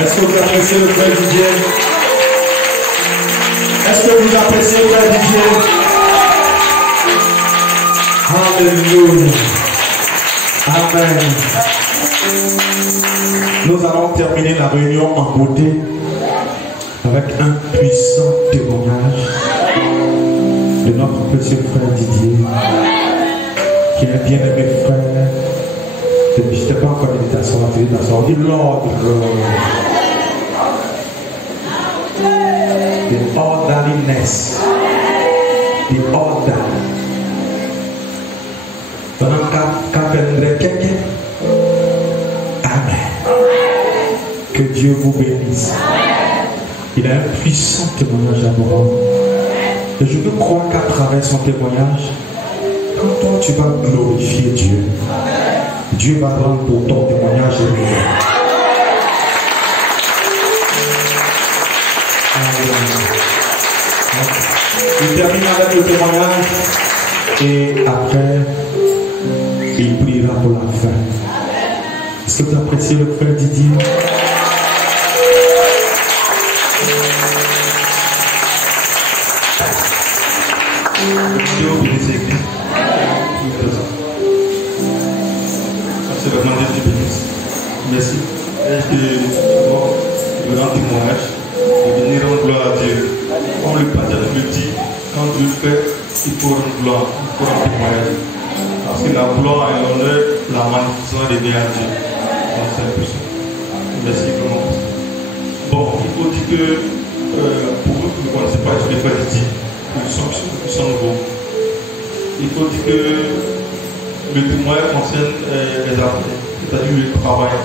Est-ce que vous appréciez le frère Didier? Est-ce que vous appréciez le frère Didier? Alléluia. Amen. Nous allons terminer la réunion en beauté avec un puissant témoignage de notre précieux frère Didier, qui est un bien-aimé frère. Je n'étais pas encore méditation, on dit l'ordre. The orderliness. The order. Amen. Que Dieu vous bénisse. Il a un puissant témoignage à moi. Et je veux croire qu'à travers son témoignage, quand toi tu vas glorifier Dieu, Dieu va rendre pour ton témoignage élevé. Il termine avec le témoignage et après il priera pour la fin. Est-ce que vous appréciez le frère Didier? Dieu bénisse l'Église. C'est vraiment Dieu qui bénisse. Merci. Et je rends témoignage de venir rendre gloire à Dieu. Comme le pasteur le dit, quand Dieu fait, il faut rendre gloire, il faut rendre témoignage. Parce que la gloire et l'honneur, la manifestation revient à Dieu. Donc c'est un peu ça. Merci vraiment. Bon, il faut dire que pour nous qui ne connaissons pas les frères Didier, nous sommes nouveaux. Il faut dire que le témoignage concerne les affaires, c'est-à-dire le travail.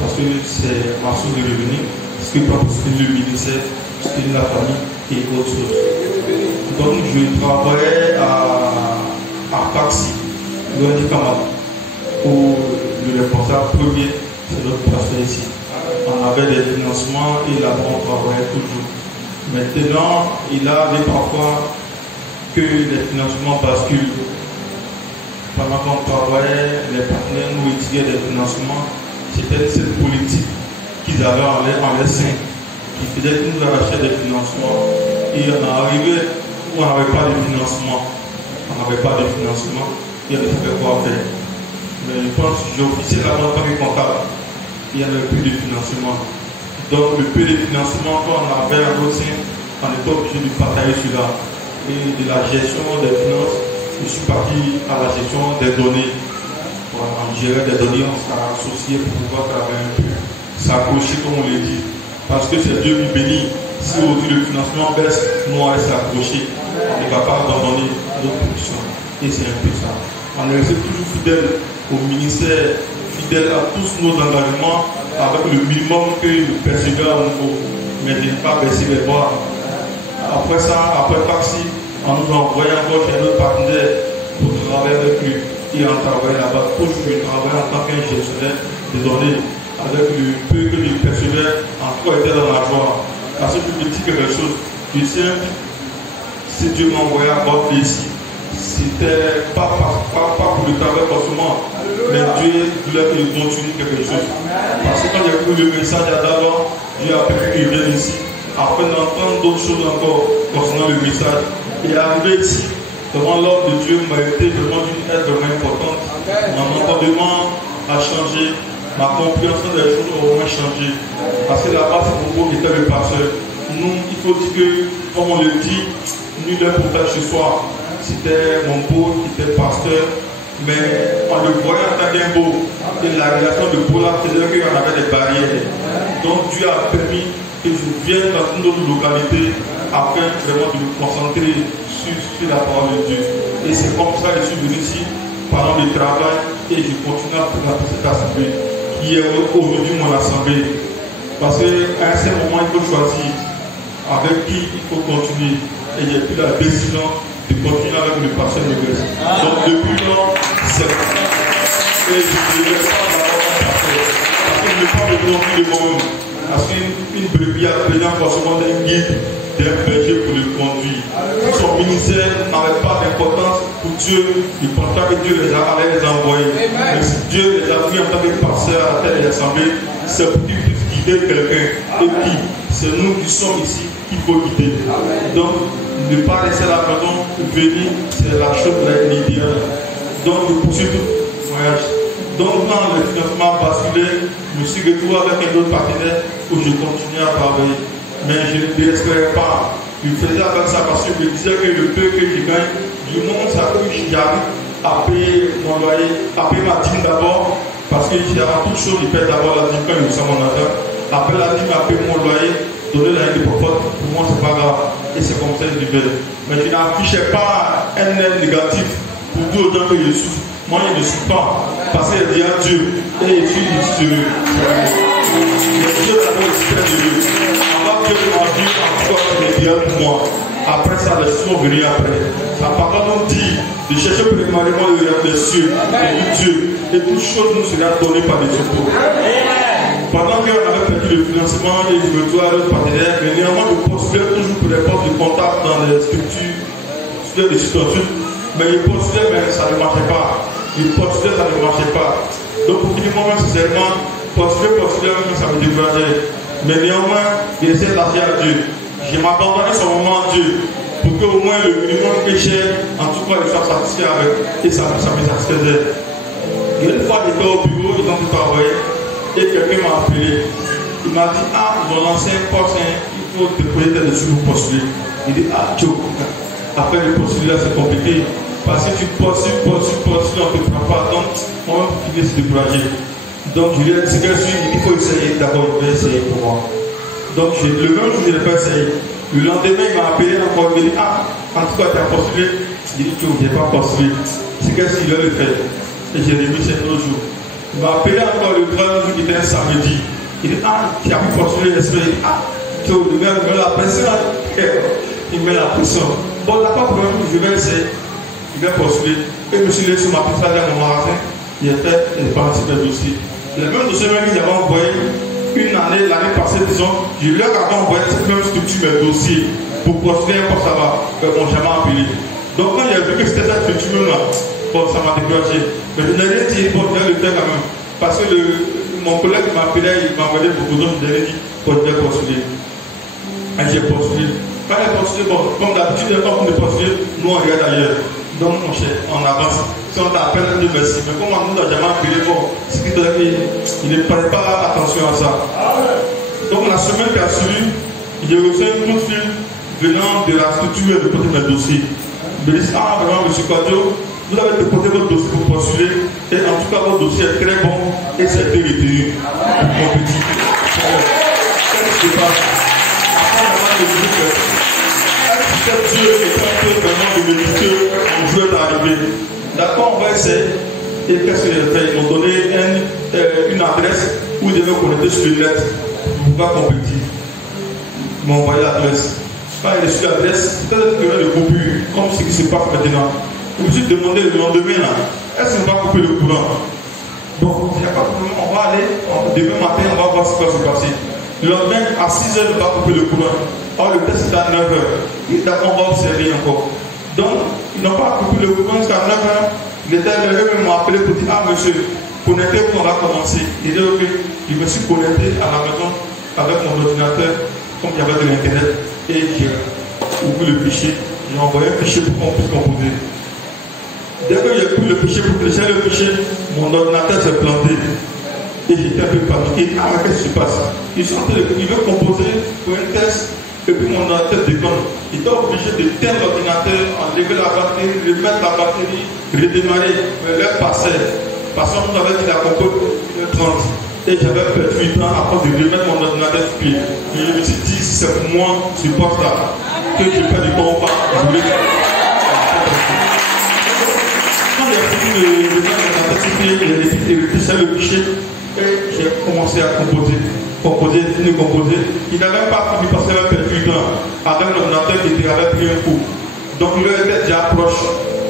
Parce que c'est ma source de revenus, ce que pas le ministère, ce que la famille et autre chose. Donc je travaillais à Taxi, le handicap, où le responsable premier, c'est notre pasteur ici. On avait des financements et là-bas on travaillait toujours. Maintenant, il arrive parfois que les financements basculent. Pendant qu'on travaillait, les partenaires nous retiraient des financements. C'était cette politique qu'ils avaient en leur sein qui faisait qu'ils nous arrachaient des financements. Et on est arrivé où on n'avait pas de financement. On n'avait pas de financement et on ne savait quoi faire. Mais je pense que j'ai officié là-bas en tant que comptable. Il n'y avait plus de financement. Donc le peu de financement qu'on avait à notre sein, on était obligé de partager cela. Et de la gestion des finances, je suis parti à la gestion des données. On gérait des données, on s'est associé pour pouvoir travailler un peu, s'accrocher comme on le dit. Parce que c'est Dieu qui bénit. Si aujourd'hui le financement baisse, nous on reste accrochés. On ne va pas abandonner notre production. Et c'est un peu ça. On est resté toujours fidèle au ministère, fidèle à tous nos engagements, avec le minimum que le percevait à nouveau. Mais je n'ai pas baissé les bras. Après ça, après Taxi, on nous a envoyé encore chez notre partenaire pour travailler avec lui. Et on travaille là-bas. Aujourd'hui, je travaille en tant qu'un gestionnaire des données. Avec le peu que je percevais, encore était dans la joie. Parce que je me dis quelque chose. Je sais, si Dieu m'a envoyé à bord ici, c'était pas pour le travail forcément, mais Dieu voulait que je continue quelque chose. Parce que quand j'ai pris le message à d'abord, Dieu a permis que je vienne ici, afin d'entendre d'autres choses encore concernant le message. Et arrivé ici, vraiment l'ordre de Dieu m'a été vraiment d'une aide vraiment importante. Mon entendement a changé, ma compréhension des choses a vraiment changé. Parce que là-bas, c'est beaucoup qui était le pasteur. Nous, il faut dire que, comme on le dit, nul n'est pourtant chez soi. C'était mon beau qui était pasteur, mais on le voyait en tant qu'un beau. Et la relation de beau là faisait qu'il y en avait des barrières. Donc Dieu a permis que je vienne dans une autre localité afin vraiment de me concentrer sur la parole de Dieu. Et c'est comme ça que je suis venu ici, parlant de travail, et je continue à présenter cette assemblée, qui est aujourd'hui mon assemblée. Parce qu'à un certain moment, il faut choisir avec qui il faut continuer. Et j'ai pris la décision de continuer avec le pasteur de Grèce. Donc depuis lors, c'est et je ne laisse pas d'abord mon pasteur. Parce qu'il ne pas me conduire de moi-même. Parce qu'une brebis a besoin forcément d'un guide, d'un berger pour le conduire. Son ministère n'avait pas d'importance pour Dieu. Il pensait pas que Dieu allait les envoyer. Mais si Dieu les a mis en tant que pasteur à la tête de l'assemblée, c'est pour qu'ils puissent guider quelqu'un. Et puis, c'est nous qui sommes ici qu'il faut guider. Donc, ne pas laisser la maison venir, c'est la chose l'idéal. Donc, je poursuis tout le voyage. Donc, quand le financement a basculé, je me suis retrouvé avec un autre partenaire où je continuais à travailler. Mais je ne désespérais pas. Je faisais avec ça parce que je me disais que le peu que je gagne, du moment où j'arrive à payer mon loyer, à payer ma dîme d'abord, parce que avant toute chose, je paie d'abord la dîme quand je sens mon argent. Après la dîme, à payer mon loyer, donner la ligne de popote, pour moi, c'est pas grave. Et c'est comme ça que je vivais. Mais je n'affichais pas un aile négatif pour dire aux gens que je souffre. Moi, je ne suis pas. Parce que je dis à Dieu, et je suis heureux. Dieu d'abord est super heureux. Avant Dieu m'a dit, encore, c'est bien pour moi. Après ça, les choses vont venir après. La parole nous dit de chercher primairement les cieux et Dieu. Et toutes choses nous seront données par les Dieu. Pendant qu'on avait perdu le financement et je me dois à notre partenaire, mais néanmoins, je postulais toujours pour les postes de contact dans les structures de situations. Mais je postulais, mais ça ne marchait pas. Je postulais, ça ne marchait pas. Donc, pour finir, moi-même, sincèrement, postuler, même ça me décourageait. Mais néanmoins, j'essaie d'agir à Dieu. Je m'abandonnais sur le moment à Dieu pour qu'au moins le minimum que j'ai, en tout cas, je sois satisfait avec. Et ça me satisfaisait. Et une fois, j'étais au bureau, ils ont tout envoyé. Et quelqu'un m'a appelé. Il m'a dit, ah, ils ont lancé un poste, il faut déposer tes dessus pour postuler. Il dit, ah, Joe, après le postuler, c'est compliqué. Parce que tu postules, on ne te prend pas. Donc, on va finir se décourager. Donc, je lui ai dit, il faut essayer. D'abord, je vais essayer pour moi. Donc, le même jour, je n'ai pas essayé. Le lendemain, il m'a appelé encore. Il m'a dit, ah, en tout cas, tu as postulé. Il dit, je n'ai pas postulé. C'est qu'est-ce qu'il veut le faire. Et j'ai remis cet autre jour. Il m'a appelé encore le grand jour qui était un samedi. Il dit, ah, tu as pu postuler l'esprit. Ah, tu le gars, il met la pression. Il met la pression. Bon, là, pas de problème, je vais essayer. Je vais postuler. Et je me suis laissé sur ma petite salle dans mon magasin. Il a fait une partie des dossiers. Le même dossier même qu'il avait envoyé une année, l'année passée, disons, je leur avais envoyé cette même structure mes dossiers pour postuler un poste là-bas. Ils ne m'ont jamais appelé. Donc quand il a vu que c'était cette structure-là, bon, ça m'a découragé. Mais je n'ai rien dit, bon, je vais le faire quand même. Parce que mon collègue m'a appelé, il m'a envoyé beaucoup d'autres, je lui ai dit, bon, je vais postuler. Et j'ai postulé. Quand j'ai postulé, bon, comme d'habitude, quand on est postulé, nous on regarde ailleurs. Donc mon cher, on avance. Si on t'appelle, Dieu merci. Mais comme on nous a jamais appelé, bon, ce qui veut dire qu'il ne prête pas attention à ça. Donc la semaine qui a suivi, j'ai reçu un coup de fil venant de la structure de poser mes dossiers. Il me dit, ah vraiment, M. Quadio, vous avez déposé votre dossier pour postuler. Et en tout cas, votre dossier est très bon et c'est été retenu pour compétir. Qu'est-ce qui se passe? Après, je me dis que Dieu est en train vraiment de me dire qu'on veut arriver. D'accord, on va essayer. Et qu'est-ce que j'ai fait? Ils m'ont donné une adresse où ils devaient connecter sur le net pour pouvoir compétir. Ils m'ont envoyé l'adresse. Quand j'ai reçu l'adresse, c'était une période de coupure, comme ce qui se passe maintenant. Je me suis demandé le lendemain, est-ce qu'on va couper le courant? Bon, il n'y a pas de problème, on va aller, demain matin, on va voir ce qui va se passer. Le lendemain, à 6 h, on va couper le courant. Or, le test est à 9 h. Et d'accord, on va observer encore. Donc, ils n'ont pas coupé le courant jusqu'à 9 h. Il était levé, ils m'ont appelé pour dire, ah monsieur, connectez-vous, on va commencer. Il dit, ok, je me suis connecté à la maison avec mon ordinateur, comme il y avait de l'internet, et j'ai ouvert le fichier. J'ai envoyé un fichier pour qu'on puisse composer. Dès que j'ai pris le fichier pour télécharger le fichier, mon ordinateur s'est planté. Et j'étais un peu paniqué. Ah, qu'est-ce qui se passe? Il veut composer pour un test, et puis mon ordinateur déconne. Il était obligé de teindre l'ordinateur, enlever la batterie, remettre la batterie, redémarrer. Mais l'heure passait. Parce qu'on nous avait dit la compote 1h30. Et j'avais perdu du temps à cause de remettre mon ordinateur sur pied. Et je me suis dit, si c'est pour moi, ce poste-là, que je perds du temps ou pas, je voulais faire. Quand j'ai fini de remettre mon ordinateur sur pied, j'ai décidé de toucher le fichier. Et j'ai commencé à composer, fini de composer. Il n'avait pas fini parce qu'il avait perdu du temps avec l'ordinateur qui avait pris un coup. Donc il était déjà proche.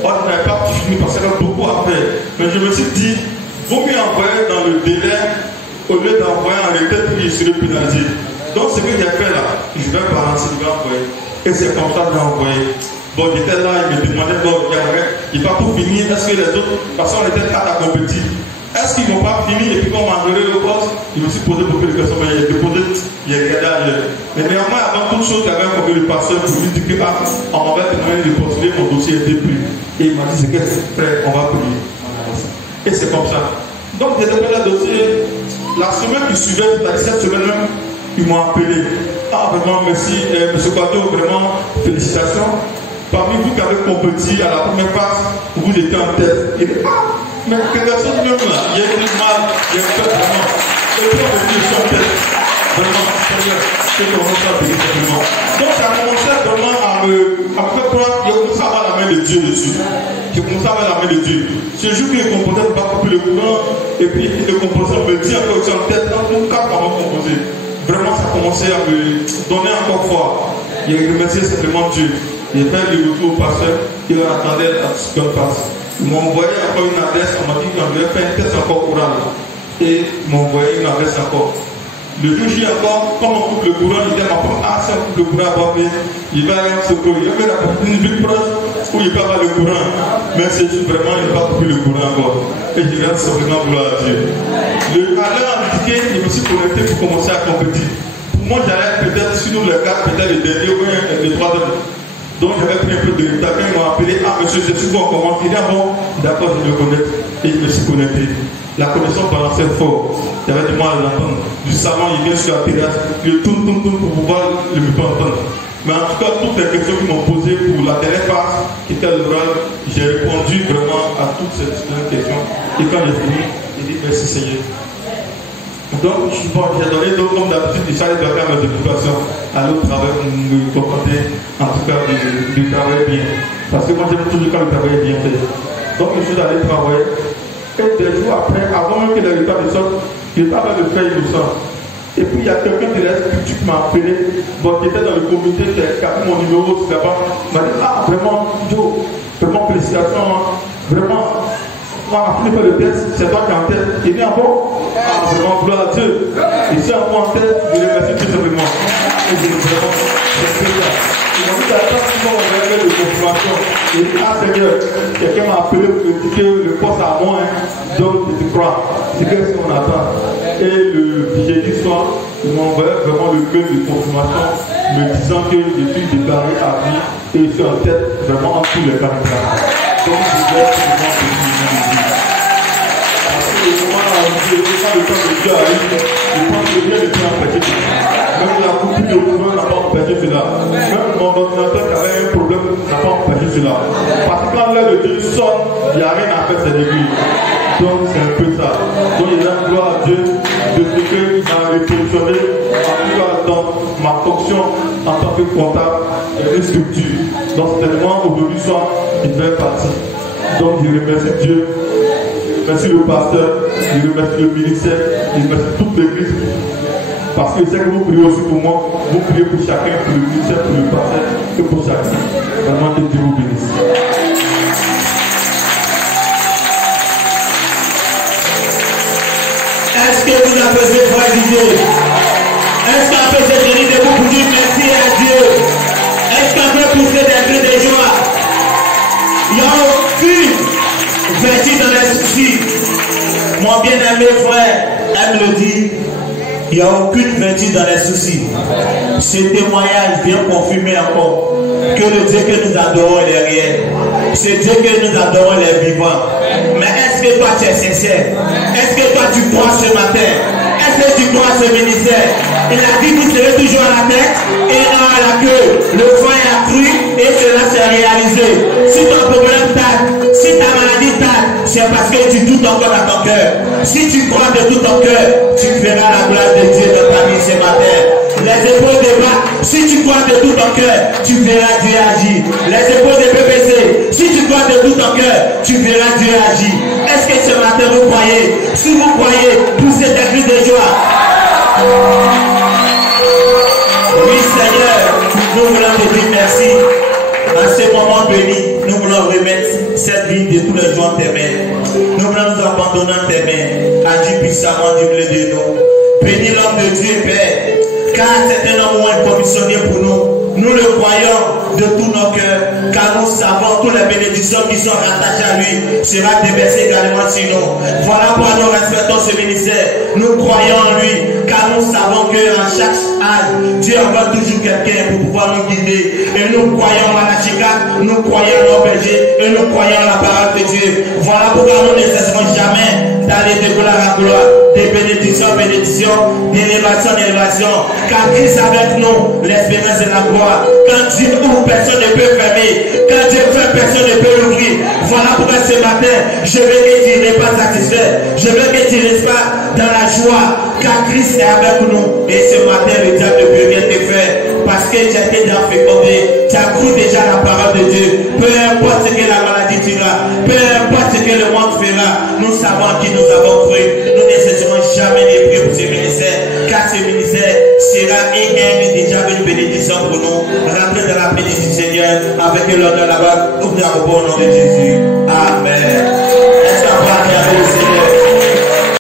Or, il n'avait pas fini parce qu'il avait beaucoup à faire. Mais je me suis dit, vaut mieux envoyer dans le délai au lieu d'envoyer en retard puis il serait pénalisé. Donc ce que j'ai fait là, je vais balancer, je vais envoyer. Et c'est comme ça que j'ai envoyé. Bon, j'étais là, il me demandait, bon, il va pour finir, est-ce que les autres, parce qu'on était 4 à compétir. Est-ce qu'ils n'ont pas fini et puis quand on m'a donné le poste, je me suis posé beaucoup de questions, mais il y a déposé, il y a regardé ailleurs. Mais néanmoins, avant toute chose, il y avait un combien de pasteur pour lui dire que on m'avait demandé de postuler, mon dossier était pris. Et il m'a dit, c'est que c'est prêt, on va payer. Et c'est comme ça. Donc, j'ai déposé le dossier. La semaine qui suivait, cette semaine même, ils m'ont appelé. Ah, vraiment, merci, M. Quadio, vraiment, félicitations. Parmi vous qui avez compétit à la première phase, vous étiez en tête. Il dit, ah, mais quelque chose même là, il y a eu mal, il y a eu vraiment. Et puis on me dit, je suis en tête. Vraiment, c'est commencé à payer simplement. Donc ça a commencé vraiment à me faire croire, il y a commencé à avoir la main de Dieu dessus. J'ai commencé à avoir la main de Dieu. Ce jour que le composé ne va pas couper le courant, et puis le composé me dit encore, je suis en tête, dans tout cas, comment composer. Vraiment, ça a commencé à me donner encore foi. Il a remercié simplement Dieu. J'ai fait le retour au pasteur, il attendait à ce qu'on passe. Ils m'ont envoyé encore une adresse, on m'a dit qu'on devait faire un test encore oral. Et ils m'ont envoyé une adresse encore. Le jour J encore, comme on coupe le courant, il dit à ma femme, ah, si on coupe le courant à Bobé, il va aller en secours. Il y avait une ville proche où il peut avoir le courant. Mais c'est juste vraiment, il n'a pas coupé le courant encore. Et je viens simplement vouloir Dieu. À l'heure indiquée, je me suis connecté pour commencer à compétir. Pour moi, j'allais peut-être, si nous le cas, peut-être le dernier ou le troisième. Donc j'avais pris un peu de retard. Quand ils m'ont appelé, ah monsieur, c'est souvent on commence. Il dit, ah bon, d'accord, je me connecte. Et je me suis connecté. La connexion balançait fort. J'avais du mal à l'entendre. Du salon, il vient sur la terrasse. Je tourne pour pouvoir le mieux entendre. Mais en tout cas, toutes les questions qu'ils m'ont posées pour la dernière phase, qui était l'oral, j'ai répondu vraiment à toutes ces questions. Et quand j'ai fini, j'ai dit merci Seigneur. Donc, j'ai donné d'autres, comme d'habitude, il fallait faire mes occupations à l'autre travail pour me contenter, en tout cas, de travailler bien. Parce que moi, j'aime toujours quand le travail est bien fait. Donc, je suis allé travailler. Et des jours après, avant même que les résultats ne sortent, je n'ai pas le fait innocent. Et puis, il y a quelqu'un de l'institut qui m'a appelé, bon, qui était dans le comité, qui a capté mon numéro, là-bas. Il m'a dit, ah, vraiment, Joe, vraiment, félicitations, hein. Vraiment. On a fini par le test, c'est toi qui es en tête. Il dit, ah bon? Ah, vraiment, gloire à Dieu. Et si on prend en tête, je le remercie tout simplement. Et je vraiment, c'est ça. Ils m'ont dit, attends, si on va faire de confirmation. Et dit, ah Seigneur, quelqu'un m'a appelé pour me dire que le poste à moi, hein, donc je te crois. C'est qu'est-ce qu'on attend. Et le jeudi soir, ils m'ont envoyé vraiment le mail de confirmation, me disant que je suis déclaré à vie et je suis en tête vraiment en tous les candidats. Donc, je vais quand le temps de Dieu arrive, je pense que Dieu ne peut empêcher cela. Même la coupure de courant n'a pas empêché cela. Même mon ordinateur qui avait un problème n'a pas empêché cela. Parce que quand l'heure de Dieu sonne, il n'y a rien à faire, c'est l'église. Donc c'est un peu ça. Donc il y a gloire à Dieu de ce qu'il m'a révolutionné, en tout cas dans ma fonction en tant que comptable et une structure. Donc certainement aujourd'hui soir, il devait partir. Donc je remercie Dieu. Merci le pasteur, je remercie le ministère, je remercie toute l'église. Parce que je sais que vous priez aussi pour moi, vous priez pour chacun, pour le ministère, pour le pasteur et pour chacun. Vraiment que Dieu vous bénisse. Est-ce que vous applaudissez pour Dieu? Est-ce qu'après cette journée de vous dire merci à Dieu? Est-ce qu'on peut pousser des cris de joie? Il n'y a aucune vertu dans les soucis. Mon bien-aimé frère, elle me le dit, il n'y a aucune vertu dans les soucis. Ce témoignage vient confirmer encore que le Dieu que nous adorons est réel. C'est Dieu que nous adorons les vivants. Mais est-ce que toi tu es sincère? Est-ce que toi tu crois ce matin? Est-ce que tu crois ce ministère? Il a dit que vous serez toujours à la tête et non à la queue. Le foin a cru et cela s'est réalisé. Si ton problème tape, si ta maladie tape, c'est parce que tu doutes encore dans ton cœur. Si tu crois de tout ton cœur, tu verras la gloire de Dieu dans ta vie ce matin. Les épaules de bas, si tu crois de tout ton cœur, tu verras Dieu agir. Les épaules de PPC, si tu crois de tout ton cœur, tu verras Dieu agir. Est-ce que ce matin vous croyez? Si vous croyez, poussez des cris de joie. Oui Seigneur, nous voulons te dire merci. À ce moment béni, nous voulons remettre cette vie de tous les jours en tes mains. Nous voulons nous abandonner en tes mains. Agis puissamment du milieu de nous. Bénis l'homme de Dieu, Père. Car c'est un homme commissionné pour nous. nous le croyons de tout nos cœurs, car nous savons toutes les bénédictions qui sont rattachées à lui sera déversées également sur nous. Voilà pourquoi nous respectons ce ministère. Nous croyons en lui, car nous savons qu'en chaque âge, Dieu envoie toujours quelqu'un pour pouvoir nous guider. Et nous croyons à la chicane, nous croyons à nos bergers, et nous croyons à la parole de Dieu. Voilà pourquoi nous ne cesserons jamais d'aller de gloire en gloire, de bénédiction en bénédiction, d'élévation en élévation. Car Christ avec nous, l'espérance et la gloire. Quand Dieu ouvre, personne ne peut fermer. Quand Dieu fait, personne ne peut l'ouvrir. Voilà pourquoi ce matin, je veux que tu n'es pas satisfait. Je veux que tu ne restes pas dans la joie. Car Christ est avec nous. Et ce matin, le diable ne peut rien te faire. Parce que tu as été déjà fécondé. Tu as cru déjà la parole de Dieu. Peu importe ce que la maladie dira. Peu importe ce que le monde fera. Nous savons qui nous avons cru. Nous ne cesserons jamais de prier pour ce ministère. Car ce ministère sera déjà une bénédiction pour nous. Rentrez dans la bénédiction du Seigneur avec l'honneur là-bas. Ouvrez au bon nom de Jésus.